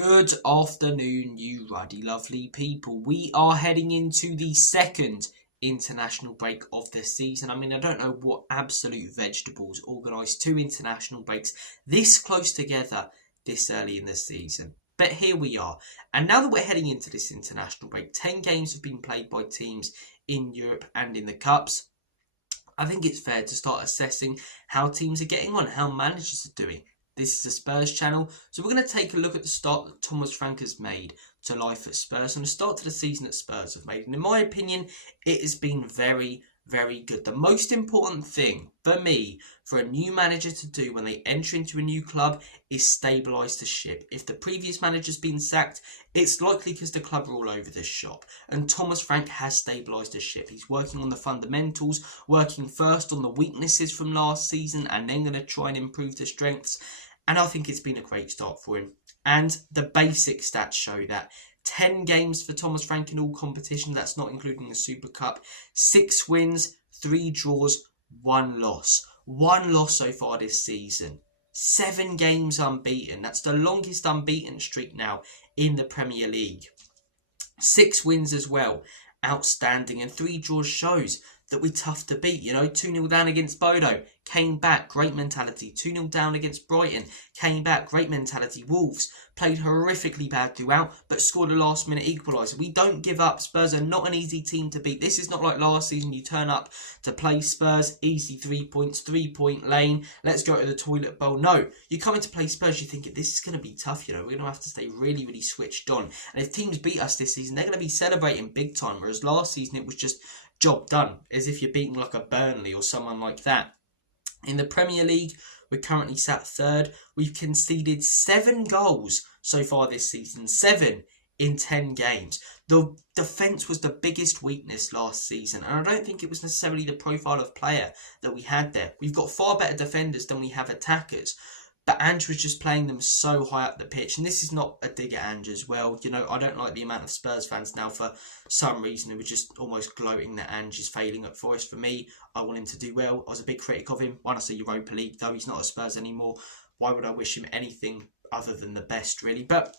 Good afternoon, you ruddy lovely people. We are heading into the second international break of the season. I mean, I don't know what absolute vegetables organised two international breaks this close together this early in the season. But here we are. And now that we're heading into this international break, 10 games have been played by teams in Europe and in the Cups. I think it's fair to start assessing how teams are getting on, how managers are doing. This is a Spurs channel, so we're going to take a look at the start that Thomas Frank has made to life at Spurs and the start to the season that Spurs have made. And in my opinion, it has been very, very good. The most important thing for me, for a new manager to do when they enter into a new club, is stabilise the ship. If the previous manager's been sacked, it's likely because the club are all over the shop. And Thomas Frank has stabilised the ship. He's working on the fundamentals, working first on the weaknesses from last season, and then going to try and improve the strengths. And I think it's been a great start for him. And the basic stats show that. 10 games for Thomas Frank in all competition, that's not including the Super Cup. 6 wins, 3 draws, 1 loss. 1 loss so far this season. 7 games unbeaten. That's the longest unbeaten streak now in the Premier League. 6 wins as well. Outstanding. And 3 draws shows that we're tough to beat. 2-0 down against Bodo. Came back, great mentality. 2-0 down against Brighton. Came back, great mentality. Wolves played horrifically bad throughout, but scored a last minute equaliser. We don't give up. Spurs are not an easy team to beat. This is not like last season. You turn up to play Spurs, easy 3 points, 3-point lane. Let's go to the toilet bowl. No, you come in to play Spurs, you think this is going to be tough. We're going to have to stay really, really switched on. And if teams beat us this season, they're going to be celebrating big time. Whereas last season, it was just job done, as if you're beating like a Burnley or someone like that. In the Premier League, we're currently sat third. We've conceded 7 goals so far this season. 7 in 10 games. The defence was the biggest weakness last season, and I don't think it was necessarily the profile of player that we had there. We've got far better defenders than we have attackers. But Ange was just playing them so high up the pitch. And this is not a dig at Ange as well. I don't like the amount of Spurs fans now for some reason who are just almost gloating that Ange is failing at Forest. For me, I want him to do well. I was a big critic of him. Why not say Europa League, though he's not at Spurs anymore. Why would I wish him anything other than the best, really? But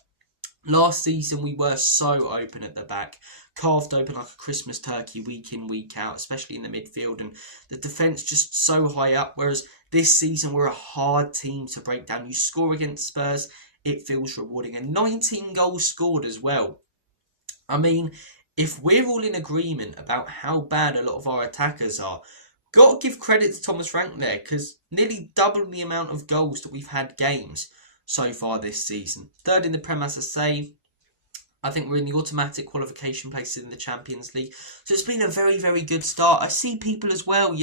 last season, we were so open at the back. Carved open like a Christmas turkey week in, week out, especially in the midfield. And the defence just so high up. Whereas this season, we're a hard team to break down. You score against Spurs, it feels rewarding. And 19 goals scored as well. I mean, if we're all in agreement about how bad a lot of our attackers are, got to give credit to Thomas Frank there, because nearly double the amount of goals that we've had games so far this season. Third in the Prem, as I say. I think we're in the automatic qualification places in the Champions League. So it's been a very, very good start. I see people as well,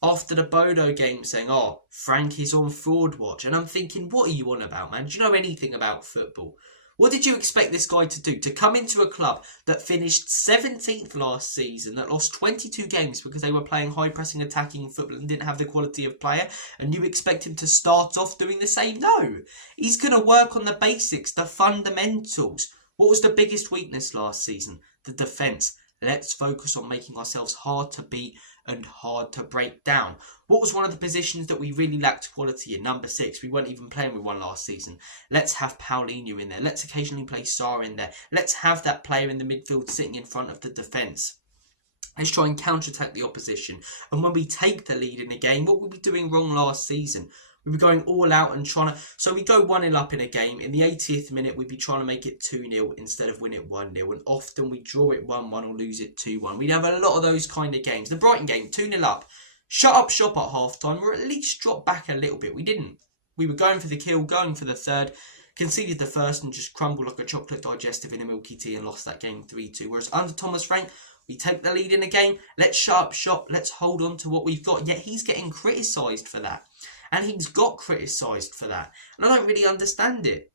after the Bodo game saying, Frank is on fraud watch. And I'm thinking, what are you on about, man? Do you know anything about football? What did you expect this guy to do? To come into a club that finished 17th last season, that lost 22 games because they were playing high-pressing attacking football and didn't have the quality of player, and you expect him to start off doing the same? No. He's going to work on the basics, the fundamentals. What was the biggest weakness last season? The defence. Let's focus on making ourselves hard to beat and hard to break down. What was one of the positions that we really lacked quality in? Number 6. We weren't even playing with one last season. Let's have Paulinho in there. Let's occasionally play Sarr in there. Let's have that player in the midfield sitting in front of the defence. Let's try and counter-attack the opposition. And when we take the lead in a game, what were we doing wrong last season? We were going all out and trying to... So we go 1-0 up in a game. In the 80th minute, we'd be trying to make it 2-0 instead of win it 1-0. And often we draw it 1-1 or lose it 2-1. We'd have a lot of those kind of games. The Brighton game, 2-0 up. Shut up shop at half-time. Or at least drop back a little bit. We didn't. We were going for the kill, going for the third. Conceded the first and just crumbled like a chocolate digestive in a milky tea and lost that game 3-2. Whereas under Thomas Frank, we take the lead in a game. Let's shut up shop. Let's hold on to what we've got. Yet he's getting criticised for that. And he's got criticised for that. And I don't really understand it.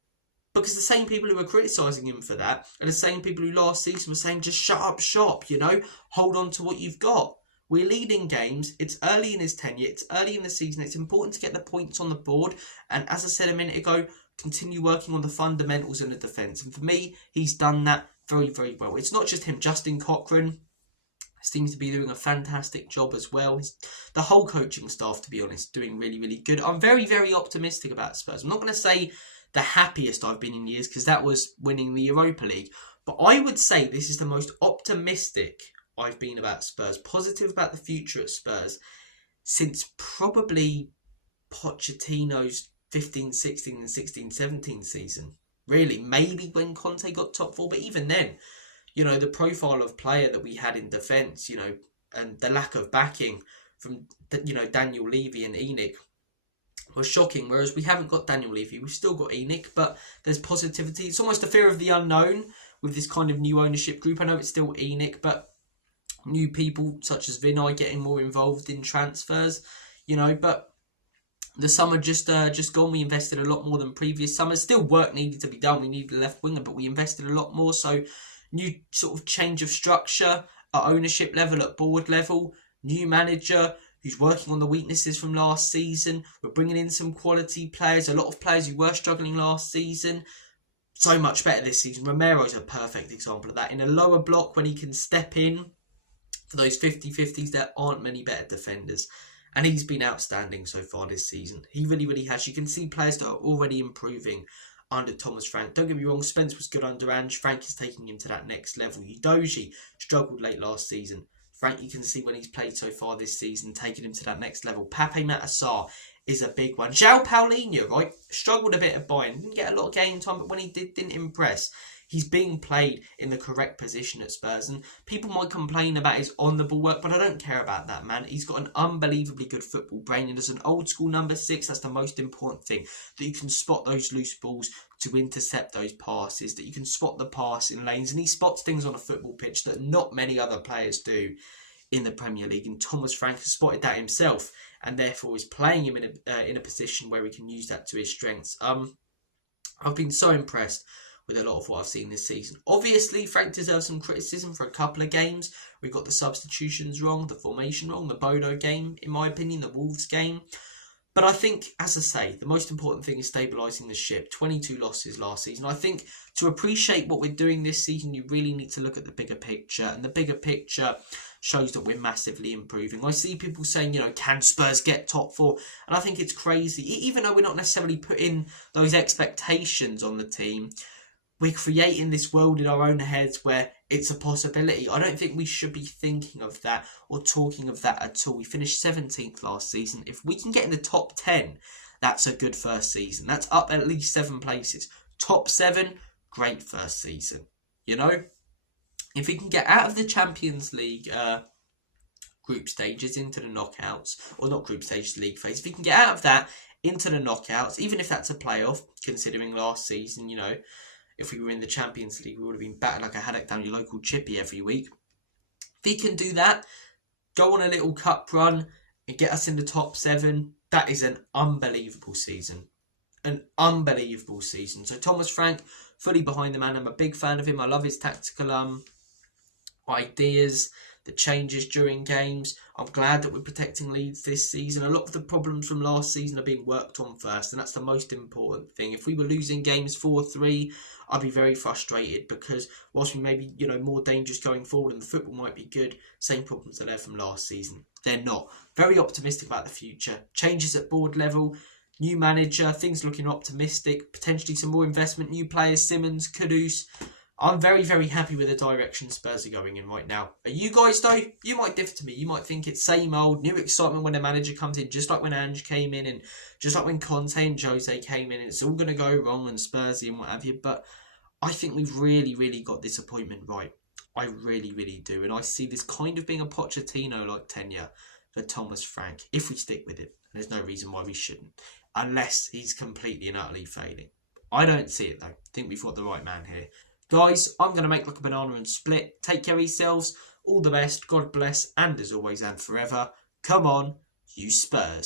Because the same people who were criticising him for that are the same people who last season were saying, just shut up shop, hold on to what you've got. We're leading games. It's early in his tenure. It's early in the season. It's important to get the points on the board. And as I said a minute ago, continue working on the fundamentals in the defence. And for me, he's done that very, very well. It's not just him. Justin Cochran seems to be doing a fantastic job as well. The whole coaching staff, to be honest, doing really, really good. I'm very, very optimistic about Spurs. I'm not going to say the happiest I've been in years, because that was winning the Europa League. But I would say this is the most optimistic I've been about Spurs, positive about the future at Spurs, since probably Pochettino's 15-16 and 16-17 season. Really, maybe when Conte got top four, but even then, you know, the profile of player that we had in defence, you know, and the lack of backing from, you know, Daniel Levy and ENIC was shocking. Whereas we haven't got Daniel Levy, we've still got ENIC, but there's positivity. It's almost a fear of the unknown with this kind of new ownership group. I know it's still ENIC, but new people such as Vinay getting more involved in transfers, you know. But the summer just gone, we invested a lot more than previous summers. Still work needed to be done. We needed a left winger, but we invested a lot more. So new sort of change of structure at ownership level, at board level, new manager who's working on the weaknesses from last season. We're bringing in some quality players, a lot of players who were struggling last season. So much better this season. Romero's a perfect example of that. In a lower block, when he can step in for those 50-50s, there aren't many better defenders. And he's been outstanding so far this season. He really, really has. You can see players that are already improving under Thomas Frank. Don't get me wrong, Spence was good under Ange. Frank is taking him to that next level. Udogie struggled late last season. Frank, you can see when he's played so far this season, taking him to that next level. Pape Matar is a big one. João Paulinho, right, struggled a bit at Bayern. Didn't get a lot of game time, but when he did, didn't impress. He's being played in the correct position at Spurs, and people might complain about his on-the-ball work, but I don't care about that, man. He's got an unbelievably good football brain, and as an old-school number 6, that's the most important thing, that you can spot those loose balls to intercept those passes, that you can spot the pass in lanes, and he spots things on a football pitch that not many other players do in the Premier League, and Thomas Frank has spotted that himself, and therefore is playing him in a position where he can use that to his strengths. I've been so impressed with a lot of what I've seen this season. Obviously, Frank deserves some criticism for a couple of games. We got the substitutions wrong, the formation wrong, the Bodo game, in my opinion, the Wolves game. But I think, as I say, the most important thing is stabilising the ship. 22 losses last season. I think to appreciate what we're doing this season, you really need to look at the bigger picture. And the bigger picture shows that we're massively improving. I see people saying, you know, can Spurs get top four? And I think it's crazy. Even though we're not necessarily putting those expectations on the team, we're creating this world in our own heads where it's a possibility. I don't think we should be thinking of that or talking of that at all. We finished 17th last season. If we can get in the top 10, that's a good first season. That's up at least 7 places. Top 7, great first season. You know? If we can get out of the Champions League group stages into the knockouts, or not group stages, league phase, if we can get out of that into the knockouts, even if that's a playoff, considering last season, you know, if we were in the Champions League, we would have been battered like a haddock down your local chippy every week. If he can do that, go on a little cup run and get us in the top 7, that is an unbelievable season. An unbelievable season. So Thomas Frank, fully behind the man. I'm a big fan of him. I love his tactical ideas, the changes during games. I'm glad that we're protecting leads this season. A lot of the problems from last season are being worked on first, and that's the most important thing. If we were losing games 4-3, I'd be very frustrated, because whilst we may be, you know, more dangerous going forward and the football might be good, same problems are there from last season. They're not. Very optimistic about the future. Changes at board level, new manager, things looking optimistic, potentially some more investment, new players, Simmons, Kudus. I'm very, very happy with the direction Spurs are going in right now. Are you guys, though? You might differ to me. You might think it's same old, new excitement when a manager comes in, just like when Ange came in and just like when Conte and Jose came in. It's all going to go wrong and Spursy and what have you. But I think we've really, really got this appointment right. I really, really do. And I see this kind of being a Pochettino-like tenure for Thomas Frank, if we stick with it. And there's no reason why we shouldn't, unless he's completely and utterly failing. I don't see it, though. I think we've got the right man here. Guys, I'm going to make like a banana and split. Take care of yourselves. All the best. God bless. And as always and forever, come on, you Spurs.